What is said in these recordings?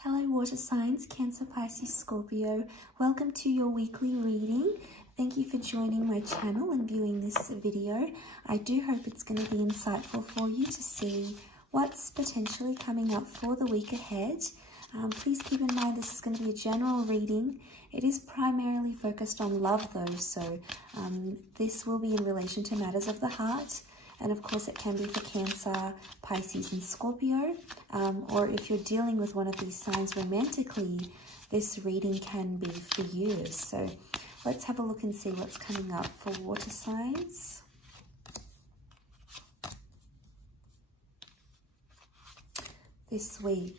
Hello water signs, Cancer, Pisces, Scorpio. Welcome to your weekly reading. Thank you for joining my channel and viewing this video. I do hope it's going to be insightful for you to see what's potentially coming up for the week ahead. Please keep in mind this is going to be a general reading. It is primarily focused on love though, so this will be in relation to matters of the heart. And of course, it can be for Cancer, Pisces, and Scorpio. Or if you're dealing with one of these signs romantically, this reading can be for you. So let's have a look and see what's coming up for water signs. This week.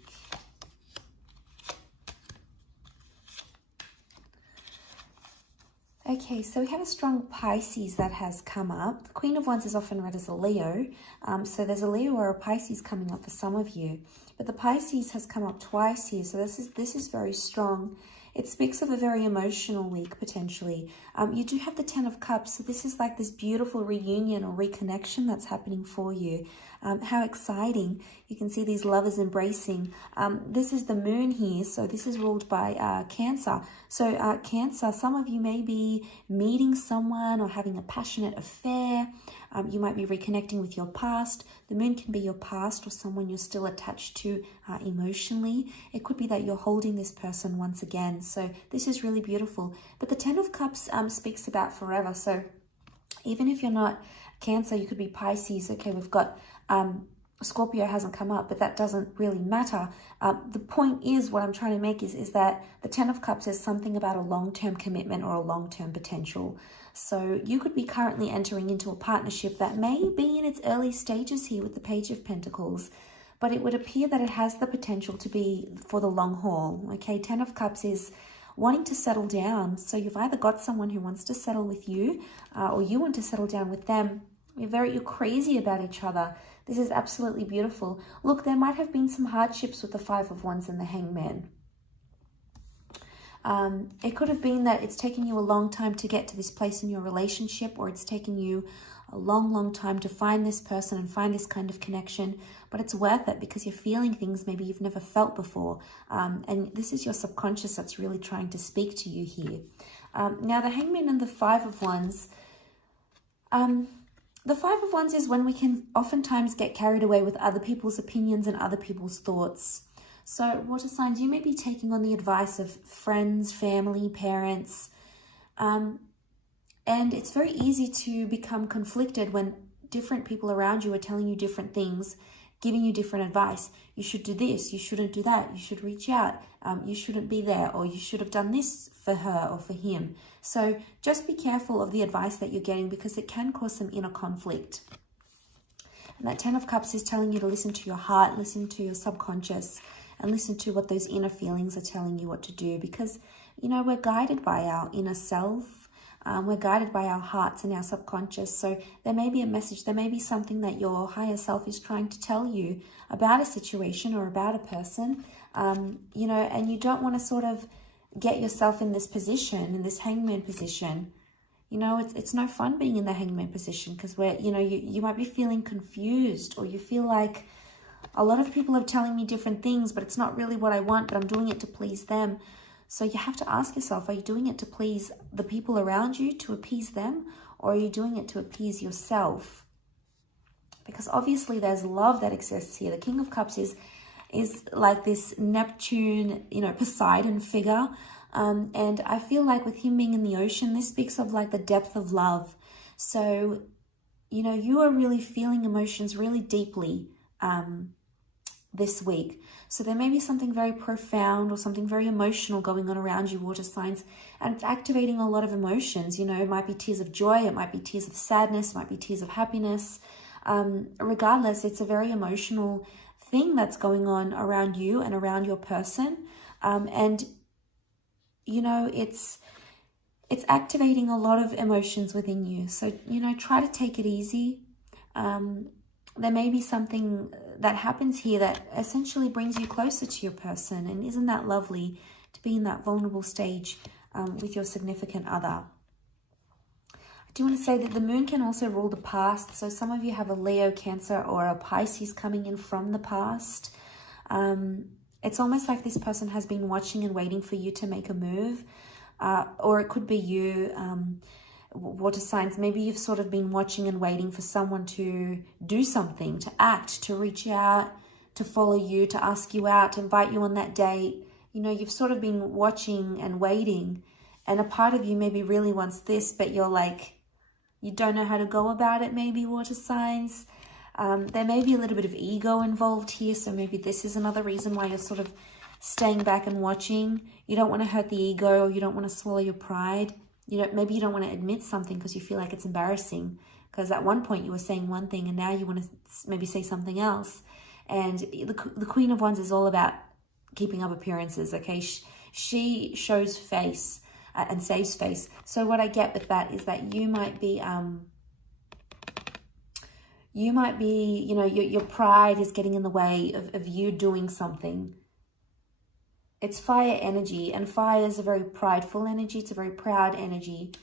Okay, so we have a strong Pisces that has come up. The Queen of Wands is often read as a Leo. So there's a Leo or a Pisces coming up for some of you. But the Pisces has come up twice here. So this is very strong. It speaks of a very emotional week, potentially. You do have the Ten of Cups. So this is like this beautiful reunion or reconnection that's happening for you. How exciting. You can see these lovers embracing. This is the moon here. So this is ruled by Cancer. So Cancer, some of you may be meeting someone or having a passionate affair. You might be reconnecting with your past. The moon can be your past or someone you're still attached to emotionally. It could be that you're holding this person once again. So this is really beautiful. But the Ten of Cups speaks about forever. So even if you're not Cancer, you could be Pisces. Okay, we've got Scorpio hasn't come up, but that doesn't really matter. The point is, what I'm trying to make is that the Ten of Cups is something about a long-term commitment or a long-term potential. So you could be currently entering into a partnership that may be in its early stages here with the Page of Pentacles, but it would appear that it has the potential to be for the long haul. Okay, Ten of Cups is wanting to settle down. So you've either got someone who wants to settle with you or you want to settle down with them. You're crazy about each other. This is absolutely beautiful. Look, there might have been some hardships with the Five of Wands and the Hangman. It could have been that it's taken you a long time to get to this place in your relationship, or it's taken you a long time to find this person and find this kind of connection, but it's worth it because you're feeling things maybe you've never felt before. And this is your subconscious that's really trying to speak to you here. Now, the Hangman and the Five of Wands, the Five of Wands is when we can oftentimes get carried away with other people's opinions and other people's thoughts. So water signs, you may be taking on the advice of friends, family, parents, and it's very easy to become conflicted when different people around you are telling you different things, giving you different advice. You should do this, you shouldn't do that, you should reach out, you shouldn't be there, or you should have done this for her or for him. So just be careful of the advice that you're getting because it can cause some inner conflict. And that Ten of Cups is telling you to listen to your heart, listen to your subconscious, and listen to what those inner feelings are telling you what to do. Because, you know, we're guided by our inner self. We're guided by our hearts and our subconscious. So there may be a message, there may be something that your higher self is trying to tell you about a situation or about a person, you know, and you don't want to sort of get yourself in this position, in this Hangman position. You know, it's no fun being in the Hangman position because you might be feeling confused, or you feel like a lot of people are telling me different things, but it's not really what I want, but I'm doing it to please them. So you have to ask yourself, are you doing it to please the people around you, to appease them, or are you doing it to appease yourself? Because obviously there's love that exists here. The King of Cups is like this Neptune, you know, Poseidon figure. And I feel like with him being in the ocean, this speaks of like the depth of love. So, you know, you are really feeling emotions really deeply this week. So there may be something very profound or something very emotional going on around you, water signs, and it's activating a lot of emotions. You know, it might be tears of joy, it might be tears of sadness, it might be tears of happiness. Regardless, it's a very emotional thing that's going on around you and around your person. And, you know, it's activating a lot of emotions within you. So, you know, try to take it easy. There may be something that happens here that essentially brings you closer to your person. And isn't that lovely to be in that vulnerable stage with your significant other? I do want to say that the moon can also rule the past. So some of you have a Leo, Cancer, or a Pisces coming in from the past. It's almost like this person has been watching and waiting for you to make a move. Or it could be you, water signs. Maybe you've sort of been watching and waiting for someone to do something, to act, to reach out, to follow you, to ask you out, to invite you on that date. You know, you've sort of been watching and waiting, and a part of you maybe really wants this, but you're like, you don't know how to go about it, maybe, water signs. There may be a little bit of ego involved here, so maybe this is another reason why you're sort of staying back and watching. You don't want to hurt the ego, or you don't want to swallow your pride. Maybe you don't want to admit something because you feel like it's embarrassing, because at one point you were saying one thing and now you want to maybe say something else. And the Queen of Wands is all about keeping up appearances, okay? She shows face and saves face. So what I get with that is that you might be, your pride is getting in the way of you doing something. It's fire energy, and fire is a very prideful energy. It's a very proud energy.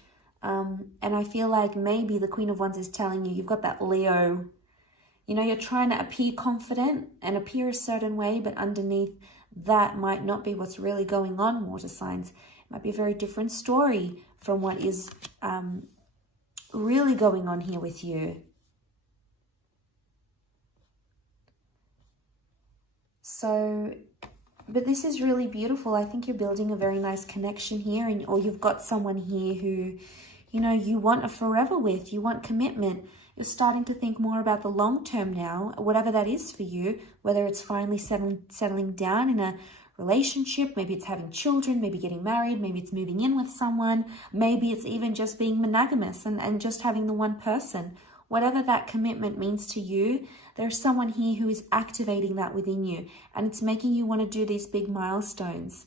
And I feel like maybe the Queen of Wands is telling you, you've got that Leo. You're trying to appear confident and appear a certain way, but underneath that might not be what's really going on, water signs. It might be a very different story from what is really going on here with you. So, but this is really beautiful. I think you're building a very nice connection here, or you've got someone here who, you want a forever with. You want commitment. You're starting to think more about the long term now, whatever that is for you, whether it's finally settling down in a relationship, maybe it's having children, maybe getting married, maybe it's moving in with someone, maybe it's even just being monogamous and just having the one person. Whatever that commitment means to you, there's someone here who is activating that within you, and it's making you want to do these big milestones.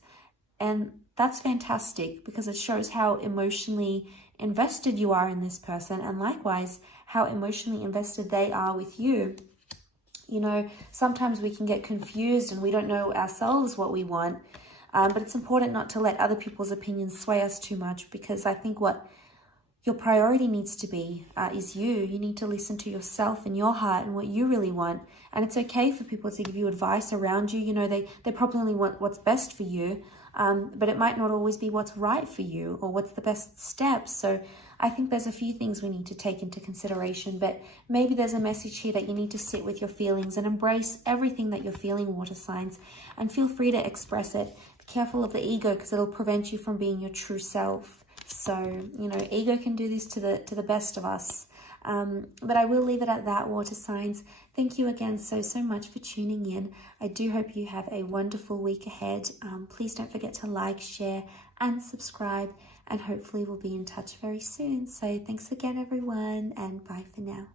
And that's fantastic, because it shows how emotionally invested you are in this person, and likewise how emotionally invested they are with you. Sometimes we can get confused and we don't know ourselves what we want, but it's important not to let other people's opinions sway us too much, because I think what your priority needs to be is you. You need to listen to yourself and your heart and what you really want. And it's okay for people to give you advice around you. They probably want what's best for you, but it might not always be what's right for you or what's the best steps. So I think there's a few things we need to take into consideration, but maybe there's a message here that you need to sit with your feelings and embrace everything that you're feeling, water signs, and feel free to express it. Be careful of the ego, because it'll prevent you from being your true self. So, ego can do this to the best of us. But I will leave it at that, water signs. Thank you again so much for tuning in. I do hope you have a wonderful week ahead. Please don't forget to like, share, and subscribe. And hopefully we'll be in touch very soon. So thanks again, everyone, and bye for now.